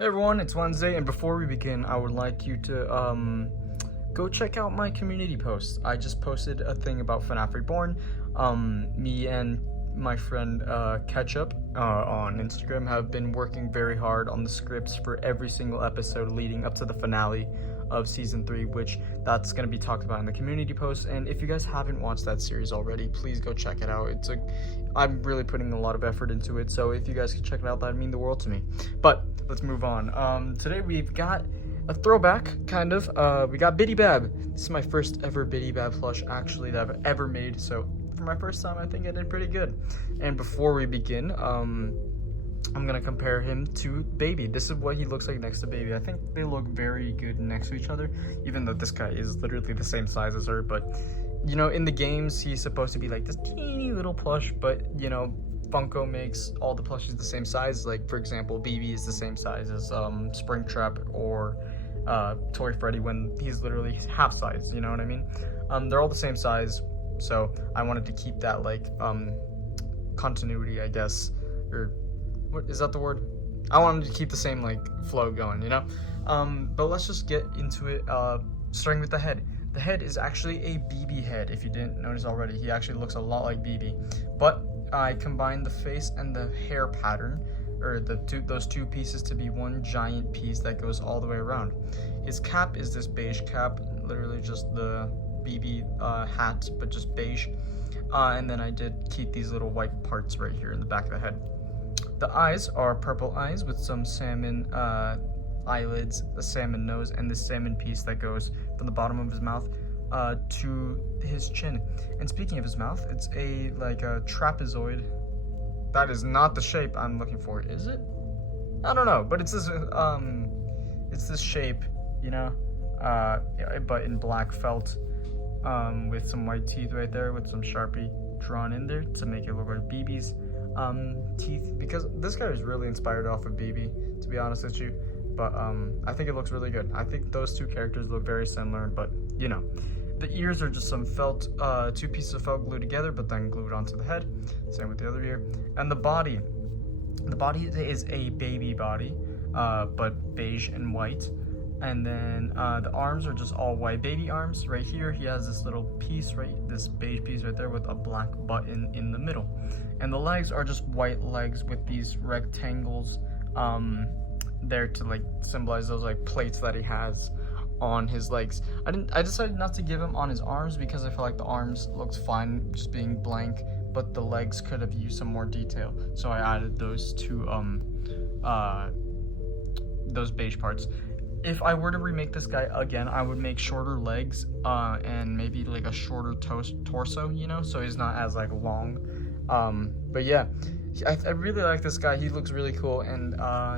Hey everyone, it's Wednesday, and before we begin, I would like you to go check out my community posts. I just posted a thing about Fnaf Reborn. Me and my friend Ketchup on Instagram have been working very hard on the scripts for every single episode leading up to the finale of season 3, which that's going to be talked about in the community post. And if you guys haven't watched that series already, please go check it out. I'm really putting a lot of effort into it, so if you guys can check it out, that'd mean the world to me. But let's move on. Today we've got a throwback, kind of. We got Bidybab. This is my first ever Bidybab plush, actually, that I've ever made, so for my first time, I think I did pretty good. And before we begin, I'm gonna compare him to Baby. This is what he looks like next to Baby. I think they look very good next to each other, even though this guy is literally the same size as her. But, you know, in the games, he's supposed to be like this teeny little plush, but, you know, Funko makes all the plushies the same size. Like, for example, BB is the same size as Springtrap or Toy Freddy when he's literally half size, you know what I mean? They're all the same size, so I wanted to keep that, like, continuity, I guess, or what is that the word? I wanted to keep the same, like, flow going, you know? But let's just get into it, starting with the head. The head is actually a BB head, if you didn't notice already. He actually looks a lot like BB, but I combined the face and the hair pattern, or those two pieces, to be one giant piece that goes all the way around. His cap is this beige cap, literally just the BB hat, but just beige. And then I did keep these little white parts right here in the back of the head. The eyes are purple eyes with some salmon eyelids, a salmon nose, and this salmon piece that goes from the bottom of his mouth to his chin. And speaking of his mouth, it's a trapezoid. That is not the shape I'm looking for, is it? I don't know, but it's this shape, you know, but in black felt, with some white teeth right there, with some Sharpie drawn in there to make it look like BB's teeth, because this guy is really inspired off of BB, to be honest with you. But I think it looks really good. I think those two characters look very similar, but you know, the ears are just some felt, two pieces of felt glued together, but then glued onto the head. Same with the other ear. And the body is a baby body, but beige and white. And then the arms are just all white baby arms. Right here, he has this little piece, this beige piece right there with a black button in the middle. And the legs are just white legs with these rectangles there to like symbolize those like plates that he has on his legs. I decided not to give him on his arms because I feel like the arms looked fine just being blank, but the legs could have used some more detail. So I added those two those beige parts. If I were to remake this guy again, I would make shorter legs and maybe like a shorter torso, you know, so he's not as like long. But yeah, I really like this guy. He looks really cool, and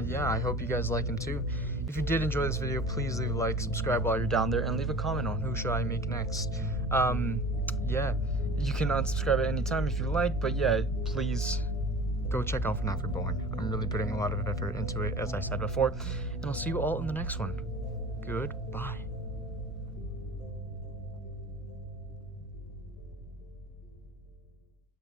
yeah, I hope you guys like him too. If you did enjoy this video, please leave a like, subscribe while you're down there, and leave a comment on who should I make next. Yeah, you can unsubscribe at any time if you like, but yeah, please go check out Fnaf Reborn. I'm really putting a lot of effort into it, as I said before, and I'll see you all in the next one. Goodbye.